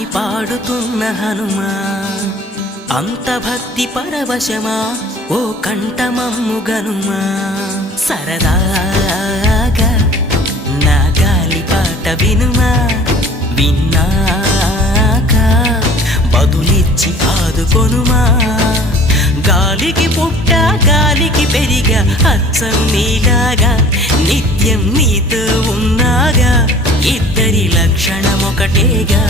అని పాడుతున్న హనుమా అంత భక్తి పరవశమా ఓ కంఠమమ్ము గనుమా సరదాగా నా గాలి పాట వినుమా విన్నాక బదులిచ్చి ఆదుకొనుమా గాలికి పుట్ట గాలికి పెరిగా అచ్చం నీలాగా నిత్యం నీతో ఉన్నాగా ఇద్దరి లక్షణమొకటేగా